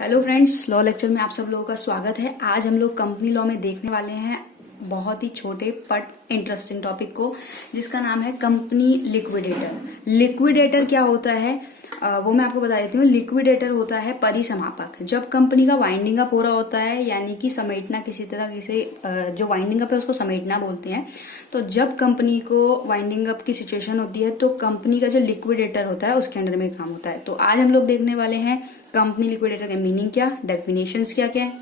Hello friends, law lecture में आप सब लोगों का स्वागत है। आज हम लोग कंपनी लॉ में देखने वाले हैं बहुत ही छोटे बट इंटरेस्टिंग टॉपिक को, जिसका नाम है कंपनी लिक्विडेटर। लिक्विडेटर क्या होता है वो मैं आपको बता देती हूँ। लिक्विडेटर होता है परिसमापक। जब कंपनी का वाइंडिंग अप हो रहा होता है, यानी कि समेटना, किसी तरह किसी जो वाइंडिंग अप है उसको समेटना बोलते हैं। तो जब कंपनी को वाइंडिंग अप की सिचुएशन होती है तो कंपनी का जो लिक्विडेटर होता है उसके अंडर में काम होता है। तो आज हम लोग देखने वाले हैं कंपनी लिक्विडेटर का मीनिंग क्या, डेफिनेशंस क्या क्या है,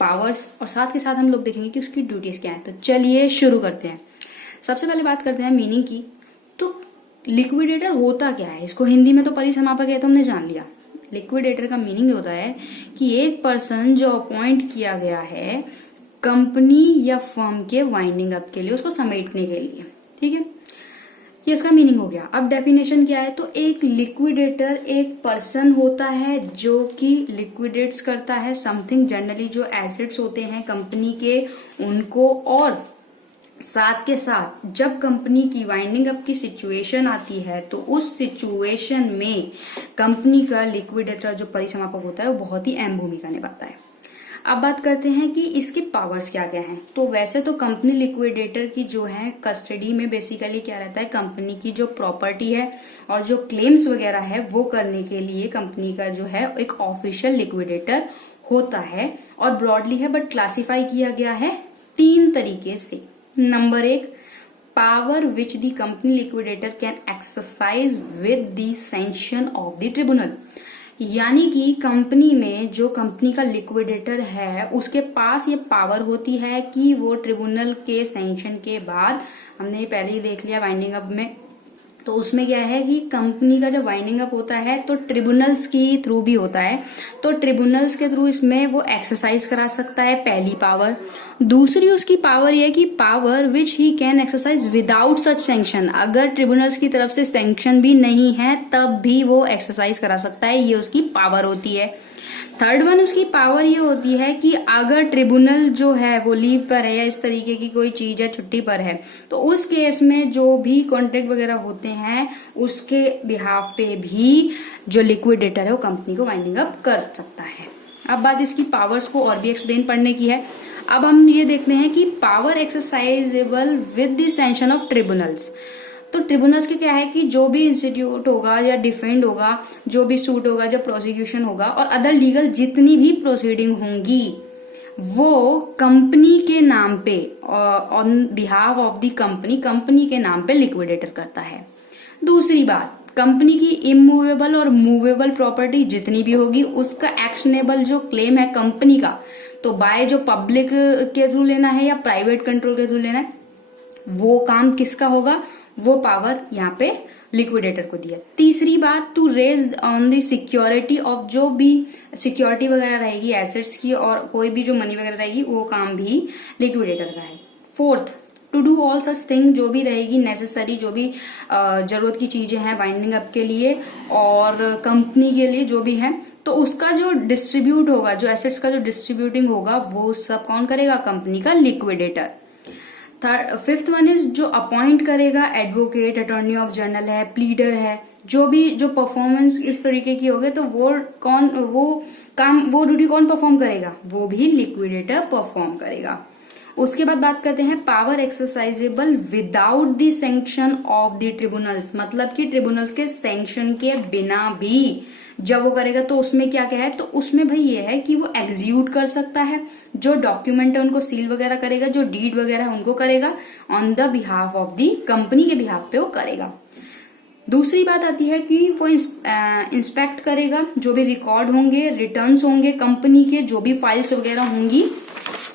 पावर्स, और साथ के साथ हम लोग देखेंगे कि उसकी ड्यूटीज क्या है। तो चलिए शुरू करते हैं। सबसे पहले बात करते हैं मीनिंग की। तो लिक्विडेटर होता क्या है, इसको हिंदी में तो परिसमापक है तो हमने जान लिया। लिक्विडेटर का मीनिंग होता है कि एक पर्सन जो अपॉइंट किया गया है कंपनी या फर्म के वाइंडिंग अप के लिए, उसको समेटने के लिए। ठीक है, ये इसका मीनिंग हो गया। अब डेफिनेशन क्या है, तो एक लिक्विडेटर एक पर्सन होता है जो कि लिक्विडेट्स करता है समथिंग, जनरली जो एसेट्स होते हैं कंपनी के उनको, और साथ के साथ जब कंपनी की वाइंडिंग अप की सिचुएशन आती है तो उस सिचुएशन में कंपनी का लिक्विडेटर जो परिसमापक होता है वो बहुत ही अहम भूमिका निभाता है। अब बात करते हैं कि इसके पावर्स क्या क्या हैं। तो वैसे तो कंपनी लिक्विडेटर की जो है कस्टडी में बेसिकली क्या रहता है, कंपनी की जो प्रॉपर्टी है और जो क्लेम्स वगैरह है वो करने के लिए कंपनी का जो है एक ऑफिशियल लिक्विडेटर होता है। और ब्रॉडली है बट क्लासिफाई किया गया है 3 तरीके से। Number 1, power which the company liquidator can exercise with the sanction of the tribunal. यानी कि कंपनी में जो कंपनी का लिक्विडेटर है उसके पास ये पावर होती है कि वो ट्रिब्यूनल के सैंक्शन के बाद, हमने ये पहले ही देख लिया वाइंडिंग अप में, तो उसमें क्या है कि कंपनी का जब वाइंडिंग अप होता है तो ट्रिब्यूनल्स की थ्रू भी होता है। तो ट्रिब्यूनल्स के थ्रू इसमें वो एक्सरसाइज करा सकता है, पहली पावर। दूसरी उसकी पावर ये कि power which he can exercise without such sanction. अगर ट्रिब्यूनल्स की तरफ से सैंक्शन भी नहीं है तब भी वो एक्सरसाइज करा सकता है, ये उसकी पावर होती है। थर्ड वन, उसकी पावर ये होती है कि अगर ट्रिब्यूनल जो है वो लीव पर है या इस तरीके की कोई चीज है, छुट्टी पर है, तो उस केस में जो भी कॉन्ट्रैक्ट वगैरह होते हैं उसके बिहाफ पे भी जो लिक्विडेटर है वो कंपनी को वाइंडिंग अप कर सकता है। अब बात इसकी पावर्स को और भी एक्सप्लेन पढ़ने की है। अब हम ये देखते हैं कि power exercisable with the sanction of tribunals. तो ट्रिब्यूनल्स के क्या है कि जो भी इंस्टीट्यूट होगा या डिफेंड होगा, जो भी सूट होगा, जब प्रोसिक्यूशन होगा और अदर लीगल जितनी भी प्रोसीडिंग होंगी वो कंपनी के नाम पे, on behalf of the company के नाम पे लिक्विडेटर करता है। दूसरी बात, कंपनी की इमूवेबल और मूवेबल प्रॉपर्टी जितनी भी होगी उसका एक्शनेबल जो क्लेम है कंपनी का, तो बाय जो पब्लिक के थ्रू लेना है या प्राइवेट कंट्रोल के थ्रू लेना है, वो काम किसका होगा, वो पावर यहाँ पे लिक्विडेटर को दिया। तीसरी बात, to raise on the security of, जो भी सिक्योरिटी वगैरह रहेगी एसेट्स की और कोई भी जो मनी वगैरह रहेगी वो काम भी लिक्विडेटर का है। Fourth, to do all such thing, जो भी रहेगी नेसेसरी, जो भी जरूरत की चीजें हैं वाइंडिंग अप के लिए और कंपनी के लिए जो भी है, तो उसका जो डिस्ट्रीब्यूट होगा, जो एसेट्स का जो डिस्ट्रीब्यूटिंग होगा वो सब कौन करेगा, कंपनी का लिक्विडेटर। फिफ्थ वन इज जो अपॉइंट करेगा, एडवोकेट, अटॉर्नी ऑफ जनरल है, प्लीडर है, जो भी जो परफॉर्मेंस इस तरीके की होगी तो वो ड्यूटी कौन परफॉर्म करेगा, वो भी लिक्विडेटर परफॉर्म करेगा। उसके बाद बात करते हैं power exercisable without the sanction of the tribunals. मतलब कि ट्रिब्यूनल्स के सैंक्शन के बिना भी जब वो करेगा तो उसमें क्या क्या है, तो उसमें भाई ये है कि वो एग्जीक्यूट कर सकता है, जो डॉक्यूमेंट है उनको सील वगैरह करेगा, जो डीड वगैरह है उनको करेगा, on the behalf of the company के बिहाफ पे वो करेगा। दूसरी बात आती है कि वो इंस्पेक्ट करेगा, जो भी रिकॉर्ड होंगे, रिटर्न्स होंगे कंपनी के, जो भी फाइल्स वगैरह होंगी,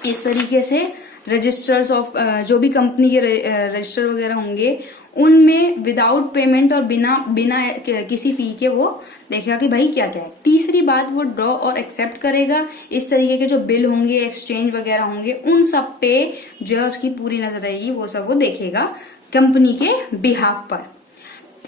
इस तरीके से रजिस्टर्स ऑफ जो भी कंपनी के रजिस्टर वगैरह होंगे उनमें विदाउट पेमेंट और बिना किसी फी के वो देखेगा कि भाई क्या क्या है। तीसरी बात, वो ड्रॉ और एक्सेप्ट करेगा, इस तरीके के जो बिल होंगे, एक्सचेंज वगैरह होंगे, उन सब पे जो है उसकी पूरी नजर रहेगी, वो सब वो देखेगा कंपनी के बिहाफ पर।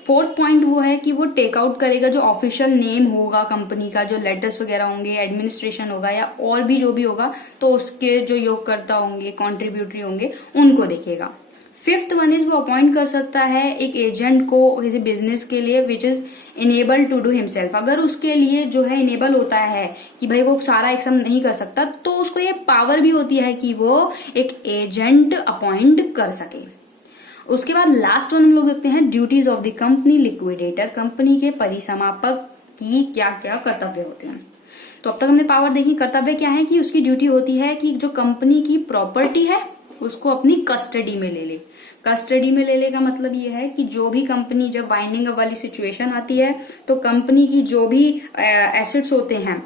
फोर्थ पॉइंट वो है कि वो टेक आउट करेगा, जो ऑफिशियल नेम होगा कंपनी का, जो लेटर्स वगैरह होंगे, एडमिनिस्ट्रेशन होगा या और भी जो भी होगा, तो उसके जो योगकर्ता होंगे, कॉन्ट्रीब्यूटरी होंगे, उनको देखेगा। फिफ्थ वन इज वो अपॉइंट कर सकता है एक एजेंट को किसी बिजनेस के लिए which is enable to do himself. अगर उसके लिए जो है इनेबल होता है कि भाई वो सारा एकदम नहीं कर सकता, तो उसको ये पावर भी होती है कि वो एक एजेंट अपॉइंट कर सके। उसके बाद लास्ट वन हम लोग देखते हैं duties of the company liquidator. Company के परिसमापक की क्या क्या कर्तव्य होते हैं। तो अब तक हमने पावर देखी। कर्तव्य क्या है कि उसकी ड्यूटी होती है कि जो कंपनी की प्रॉपर्टी है उसको अपनी कस्टडी में ले ले। कस्टडी में ले ले का मतलब ये है कि जो भी कंपनी, जब वाइंडिंग अप वाली सिचुएशन आती है तो कंपनी की जो भी एसेट्स होते हैं,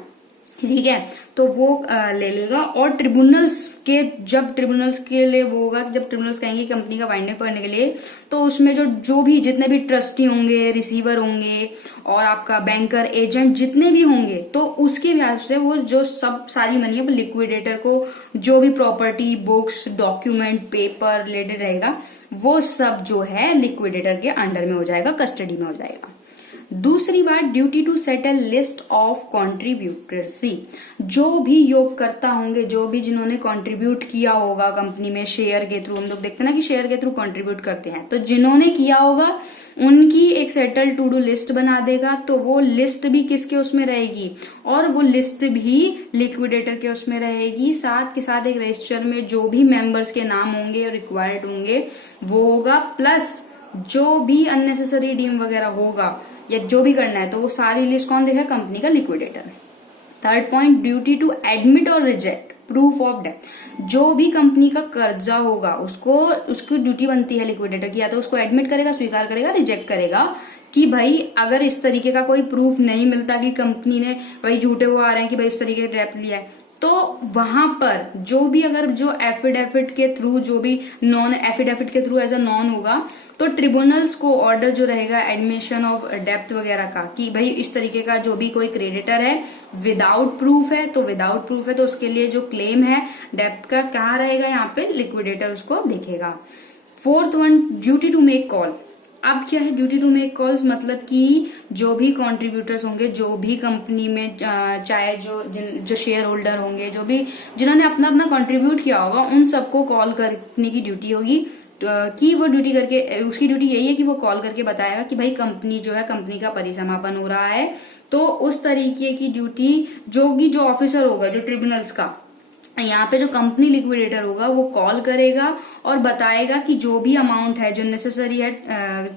ठीक है, तो वो ले लेगा। और जब ट्रिब्यूनल्स के लिए वो होगा, जब ट्रिब्यूनल्स कहेंगे कंपनी का वाइंड अप करने के लिए, तो उसमें जो भी जितने भी ट्रस्टी होंगे, रिसीवर होंगे और आपका बैंकर, एजेंट जितने भी होंगे, तो उसके हिसाब से वो जो सब सारी मनी है लिक्विडेटर को जो भी property, books, document, paper related रहेगा वो सब जो है लिक्विडेटर के अंडर में हो जाएगा, कस्टडी में हो जाएगा। दूसरी बात, duty to settle list of contributors. जो भी योगकर्ता होंगे, जो भी जिन्होंने कंट्रीब्यूट किया होगा कंपनी में शेयर के थ्रू, हम लोग देखते हैं ना कि शेयर के थ्रू कंट्रीब्यूट करते हैं, तो जिन्होंने किया होगा उनकी एक सेटल टू डू लिस्ट बना देगा। तो वो लिस्ट भी किसके उसमें रहेगी, और वो लिस्ट भी लिक्विडेटर के उसमें रहेगी। साथ के साथ एक रजिस्टर में जो भी मेंबर्स के नाम होंगे रिक्वायर्ड होंगे वो होगा, प्लस जो भी अननेसेसरी डीम वगैरह होगा या जो भी करना है तो वो सारी लिस्ट कौन देगा, कंपनी का liquidator. Third point, duty to admit और रिजेक्ट प्रूफ ऑफ डेट। जो भी कंपनी का कर्जा होगा उसकी ड्यूटी बनती है लिक्विडेटर की, या तो उसको एडमिट करेगा, स्वीकार करेगा, रिजेक्ट करेगा कि भाई अगर इस तरीके का कोई प्रूफ नहीं मिलता कि कंपनी ने भाई झूठे वो आ रहे हैं कि भाई इस तरीके का डेप्ट लिया है, तो वहां पर जो भी अगर जो एफिडेविट के थ्रू, जो भी नॉन एफिडेविट के थ्रू एज अ नॉन होगा, तो ट्रिब्यूनल्स को ऑर्डर जो रहेगा एडमिशन ऑफ डेप्थ वगैरह का कि भाई इस तरीके का जो भी कोई क्रेडिटर है विदाउट प्रूफ है, तो उसके लिए जो क्लेम है डेप्थ का कहाँ रहेगा, यहाँ पे लिक्विडेटर उसको देखेगा। Fourth one, duty to make call. अब क्या है ड्यूटी टू मेक कॉल्स, मतलब कि जो भी कॉन्ट्रीब्यूटर्स होंगे, जो भी कंपनी में चाहे जो शेयर होल्डर होंगे, जो भी जिन्होंने अपना अपना कंट्रीब्यूट किया होगा, उन सबको कॉल करने की ड्यूटी होगी। कि वो ड्यूटी करके, उसकी ड्यूटी यही है कि वो कॉल करके बताएगा कि भाई कंपनी जो है, कंपनी का परिसमापन हो रहा है। तो उस तरीके की ड्यूटी जो ऑफिसर होगा, जो ट्रिब्यूनल्स का, यहाँ पे जो कंपनी लिक्विडेटर होगा वो कॉल करेगा और बताएगा कि जो भी अमाउंट है जो नेसेसरी है,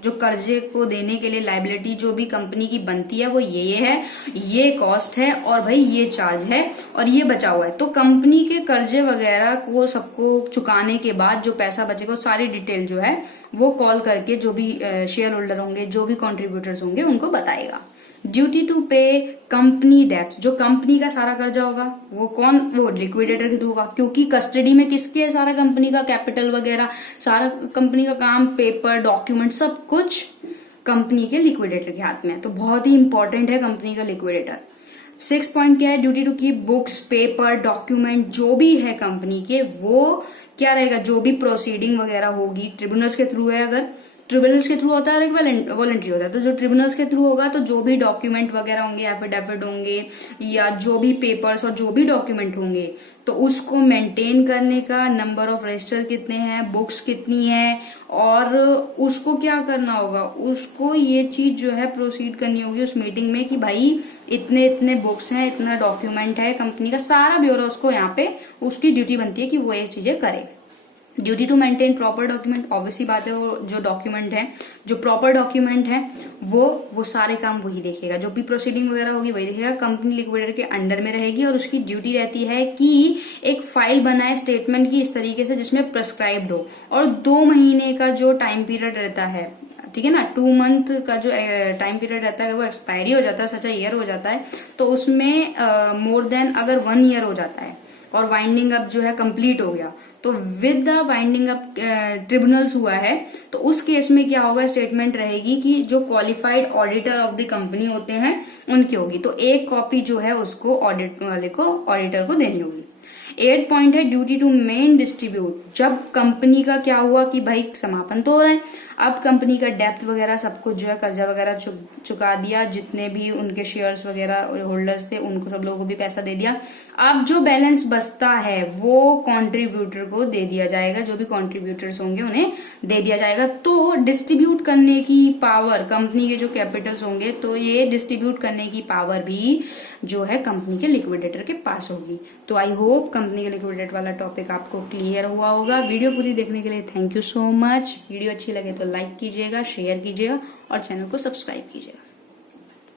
जो कर्जे को देने के लिए लायबिलिटी जो भी कंपनी की बनती है वो ये है, ये कॉस्ट है और भाई ये चार्ज है और ये बचा हुआ है। तो कंपनी के कर्जे वगैरह को सबको चुकाने के बाद जो पैसा बचेगा सारी डिटेल जो है वो कॉल करके जो भी शेयर होल्डर होंगे, जो भी कॉन्ट्रीब्यूटर्स होंगे उनको बताएगा। ड्यूटी टू पे कंपनी डेप्ट। जो कंपनी का सारा कर्जा होगा वो लिक्विडेटर के थ्रू होगा, क्योंकि कस्टडी में किसके है, सारा कंपनी का कैपिटल वगैरह, सारा कंपनी का काम, पेपर, डॉक्यूमेंट, सब कुछ कंपनी के लिक्विडेटर के हाथ में है। तो बहुत ही इंपॉर्टेंट है कंपनी का लिक्विडेटर। 6 पॉइंट क्या है, duty to keep books, paper, document जो भी है कंपनी के, वो क्या रहेगा, जो भी प्रोसीडिंग वगैरह होगी ट्रिब्यूनल्स के थ्रू है, अगर ट्रिब्यूनल्स के थ्रू होता है और वॉलंटरी होता है, तो जो ट्रिब्यूनल्स के थ्रू होगा तो जो भी डॉक्यूमेंट वगैरह होंगे, एफिडेविट होंगे या जो भी पेपर्स और जो भी डॉक्यूमेंट होंगे, तो उसको मेंटेन करने का नंबर ऑफ रजिस्टर कितने हैं, बुक्स कितनी है, और उसको क्या करना होगा, उसको ये चीज जो है प्रोसीड करनी होगी उस मीटिंग में कि भाई इतने इतने बुक्स हैं, इतना डॉक्यूमेंट है, कंपनी का सारा ब्यौरा उसको यहाँ पे उसकी ड्यूटी बनती है कि वो ये चीजें करे। Duty to maintain proper document, obviously बात है, वो जो डॉक्यूमेंट है, जो प्रॉपर डॉक्यूमेंट है वो सारे काम वही देखेगा, जो भी प्रोसीडिंग वगैरह होगी वही देखेगा। कंपनी लिक्विडेटर के अंडर में रहेगी और उसकी ड्यूटी रहती है कि एक फाइल बनाए स्टेटमेंट की इस तरीके से जिसमें प्रेस्क्राइब्ड हो, और 2 महीने का जो टाइम पीरियड रहता है, ठीक है ना, 2 मंथ का जो टाइम पीरियड रहता है, अगर वो एक्सपायरी हो जाता है, सच ईयर हो जाता है, तो उसमें मोर देन अगर 1 ईयर हो जाता है और वाइंडिंग अप जो है कंप्लीट हो गया, तो with the winding up tribunals हुआ है, तो उस केस में क्या होगा, स्टेटमेंट रहेगी कि जो qualified auditor of the company होते हैं उनकी होगी, तो एक कॉपी जो है उसको ऑडिट वाले को, ऑडिटर को देनी होगी। 8 पॉइंट है ड्यूटी टू मेन डिस्ट्रीब्यूट। जब कंपनी का क्या हुआ कि भाई समापन तो हो रहा है, अब कंपनी का डेप्थ वगैरह सब कुछ जो है कर्जा वगैरह चुका दिया, जितने भी उनके शेयर्स वगैरह होल्डर्स थे उनको सब लोगों को भी पैसा दे दिया। अब जो बैलेंस बचता है वो कॉन्ट्रीब्यूटर को दे दिया जाएगा, जो भी कॉन्ट्रीब्यूटर्स होंगे उन्हें दे दिया जाएगा। तो डिस्ट्रीब्यूट करने की पावर, कंपनी के जो कैपिटल्स होंगे तो ये डिस्ट्रीब्यूट करने की पावर भी जो है कंपनी के लिक्विडेटर के पास होगी। तो आई होप कंपनी के लिक्विडेट वाला टॉपिक आपको क्लियर हुआ होगा। वीडियो पूरी देखने के लिए thank you so much. Video अच्छी लगे तो लाइक कीजिएगा, शेयर कीजिएगा और चैनल को सब्सक्राइब कीजिएगा।